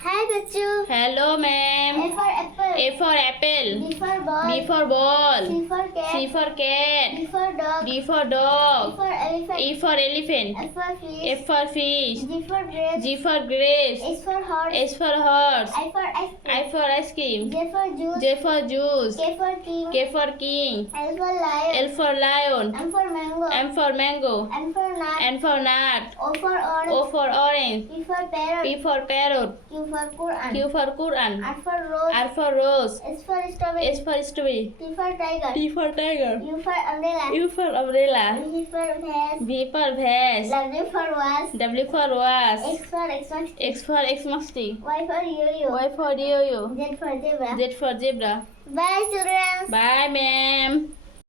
Hi, Bachu. Hello, ma'am. A for apple. A for apple. B for ball. B for ball. C for cat. C for cat. D for dog. D for dog. E for elephant. E for elephant. F for fish. F for fish. G for grapes. G for grapes. H for horse. H for horse. I for ice cream. I for ice cream. J for juice. J for juice. K for king. K for king. L for lion. L for lion. M for mango. M for mango. N for nut. N for nut. O for orange. O for orange. P for parrot. P for parrot. Q for Quran. Q for Quran. R for rose. R for rose. S for strawberry. S for strawberry. T for tiger. T for tiger. U for umbrella. U for umbrella. V for vase. V for vase. W for vase. W for vase. X for Xmas. X for Xmas tree. Y for yo-yo. Y for yo-yo. Z for zebra. Z for zebra. Bye, children. Bye, ma'am.